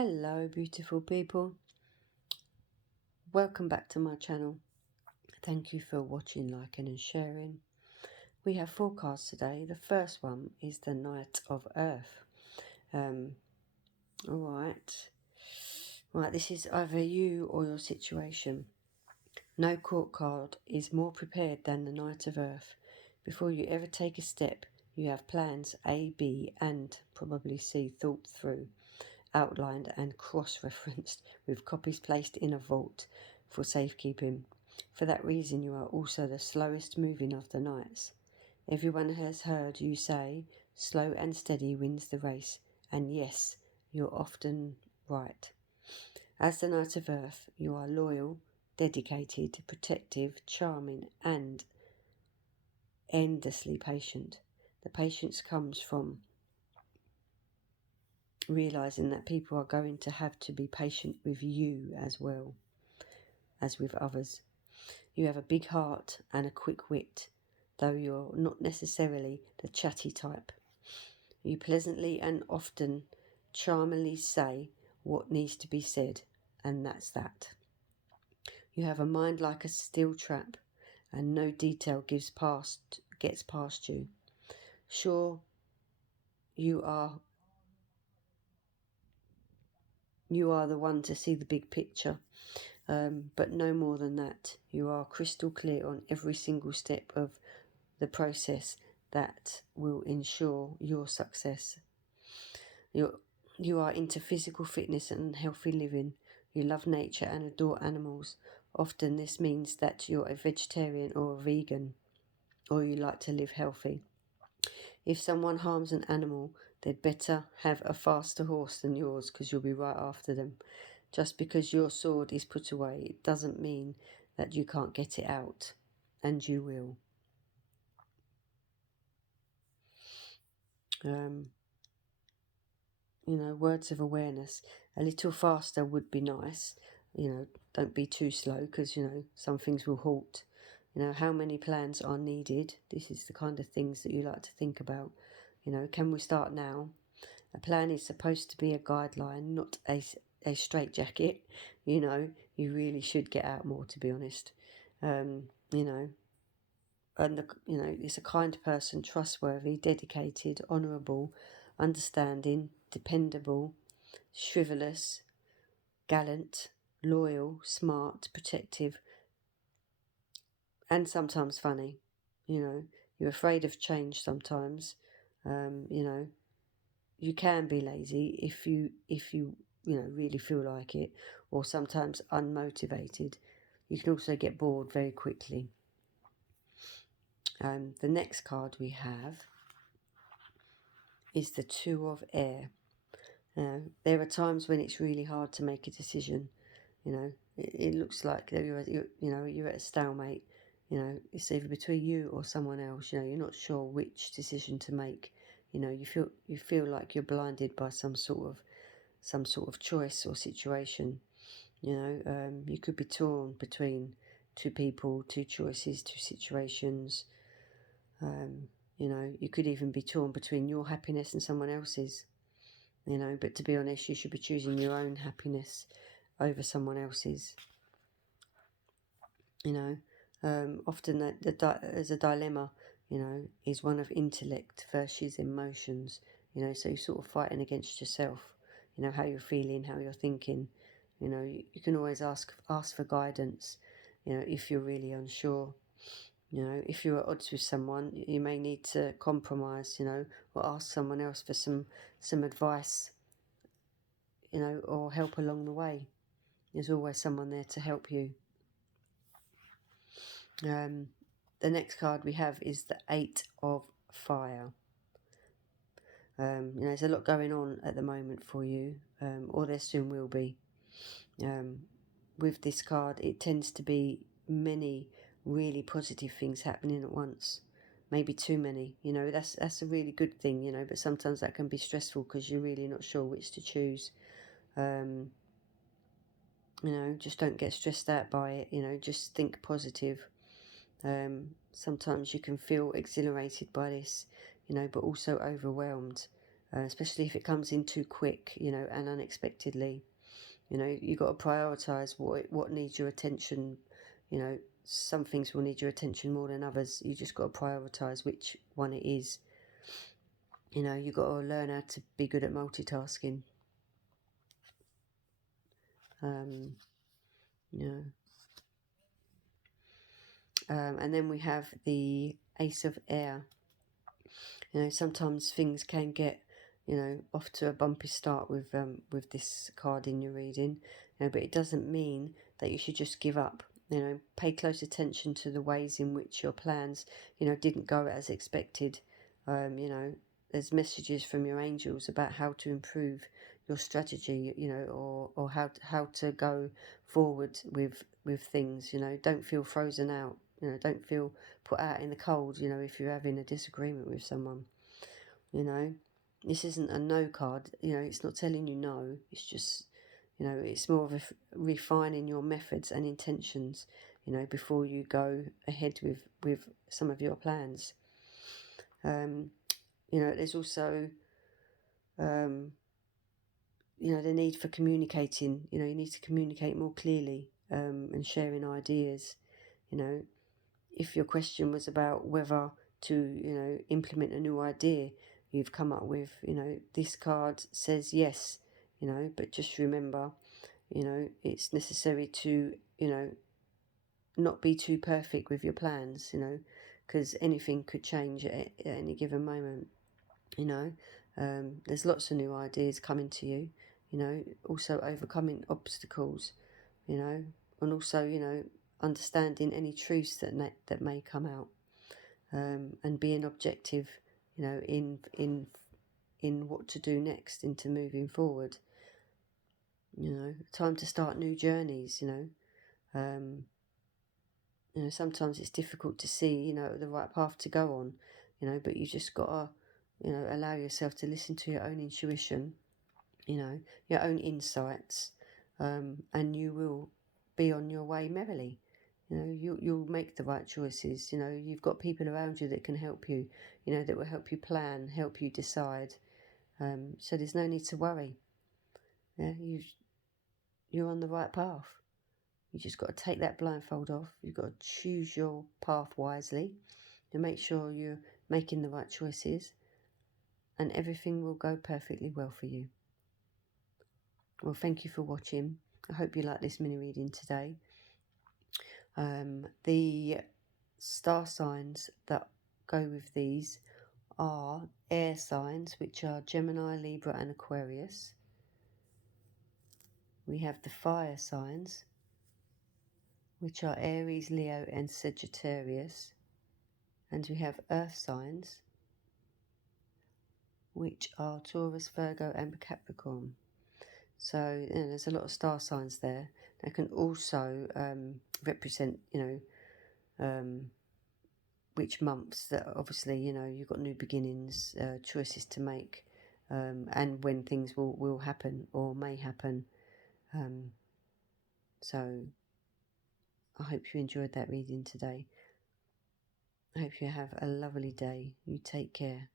Hello beautiful people, welcome back to my channel. Thank you for watching, liking and sharing. We have four cards today. The first one is the Knight of Earth. Alright, this is either you or your situation. No court card is more prepared than the Knight of Earth. Before you ever take a step, you have plans A, B and probably C thought through, outlined and cross-referenced, with copies placed in a vault for safekeeping. For that reason you are also the slowest moving of the knights. Everyone has heard you say, slow and steady wins the race, and yes, you're often right. As the Knight of Earth, you are loyal, dedicated, protective, charming and endlessly patient. The patience comes from realising that people are going to have to be patient with you as well as with others. You have a big heart and a quick wit, though you're not necessarily the chatty type. You pleasantly and often charmingly say what needs to be said, and that's that. You have a mind like a steel trap, and no detail gets past you. Sure, you are the one to see the big picture, but no more than that. You are crystal clear on every single step of the process that will ensure your success. You are into physical fitness and healthy living. You love nature and adore animals. Often this means that you're a vegetarian or a vegan, or you like to live healthy. If someone harms an animal, they'd better have a faster horse than yours, because you'll be right after them. Just because your sword is put away, it doesn't mean that you can't get it out, and you will. Words of awareness. A little faster would be nice. Don't be too slow, because, some things will halt. How many plans are needed? This is the kind of things that you like to think about. Can we start now? A plan is supposed to be a guideline, not a straitjacket. You really should get out more, to be honest. And it's a kind person, trustworthy, dedicated, honourable, understanding, dependable, chivalrous, gallant, loyal, smart, protective, and sometimes funny. You're afraid of change sometimes. You can be lazy if you really feel like it, or sometimes unmotivated. You can also get bored very quickly. The next card we have is the Two of Air. There are times when it's really hard to make a decision. It looks like you're at a stalemate. It's either between you or someone else. You're not sure which decision to make. You feel like you're blinded by some sort of choice or situation. You could be torn between two people, two choices, two situations. You could even be torn between your happiness and someone else's. But to be honest, you should be choosing your own happiness over someone else's. Often there's a dilemma, is one of intellect versus emotions. So you're sort of fighting against yourself, how you're feeling, how you're thinking. You can always ask for guidance, if you're really unsure. If you're at odds with someone, you may need to compromise, or ask someone else for some advice, or help along the way. There's always someone there to help you. The next card we have is the Eight of Fire. There's a lot going on at the moment for you, or there soon will be. With this card, it tends to be many really positive things happening at once. Maybe too many. That's a really good thing. But sometimes that can be stressful because you're really not sure which to choose. Just don't get stressed out by it. Just think positive. Sometimes you can feel exhilarated by this, but also overwhelmed. especially if it comes in too quick, you know, and unexpectedly. You know, you've got to prioritise what needs your attention. You know, some things will need your attention more than others. You just got to prioritise which one it is. You know, you've got to learn how to be good at multitasking. You know, and then we have the Ace of Air. You know, sometimes things can get, you know, off to a bumpy start with this card in your reading. You know, but it doesn't mean that you should just give up. You know, pay close attention to the ways in which your plans, you know, didn't go as expected. You know, there's messages from your angels about how to improve your strategy, you know, or how to go forward with things. You know, don't feel frozen out. You know, don't feel put out in the cold, you know, if you're having a disagreement with someone. You know, this isn't a no card. You know, it's not telling you no. It's just, you know, it's more of a refining your methods and intentions, you know, before you go ahead with some of your plans. You know, there's also, you know, the need for communicating. You know, you need to communicate more clearly, and sharing ideas. You know, if your question was about whether to, you know, implement a new idea you've come up with, you know, this card says yes, you know, but just remember, you know, it's necessary to, you know, not be too perfect with your plans, you know, because anything could change at any given moment, you know. There's lots of new ideas coming to you, you know, also overcoming obstacles, you know, and also, you know, understanding any truths that may come out, and being objective, you know, in what to do next, into moving forward. You know, time to start new journeys. You know, sometimes it's difficult to see, you know, the right path to go on. You know, but you just gotta, you know, allow yourself to listen to your own intuition. You know, your own insights, and you will be on your way merrily. You know, you'll make the right choices. You know, you've got people around you that can help you. You know, that will help you plan, help you decide. So there's no need to worry. Yeah, you're on the right path. You just got to take that blindfold off. You've got to choose your path wisely, and make sure you're making the right choices, and everything will go perfectly well for you. Well, thank you for watching. I hope you like this mini reading today. The star signs that go with these are air signs, which are Gemini, Libra and Aquarius. We have the fire signs, which are Aries, Leo and Sagittarius. And we have earth signs, which are Taurus, Virgo and Capricorn. So, you know, there's a lot of star signs there. They can also represent, you know, which months that obviously, you know, you've got new beginnings, choices to make, and when things will happen or may happen. So I hope you enjoyed that reading today. I hope you have a lovely day. You take care.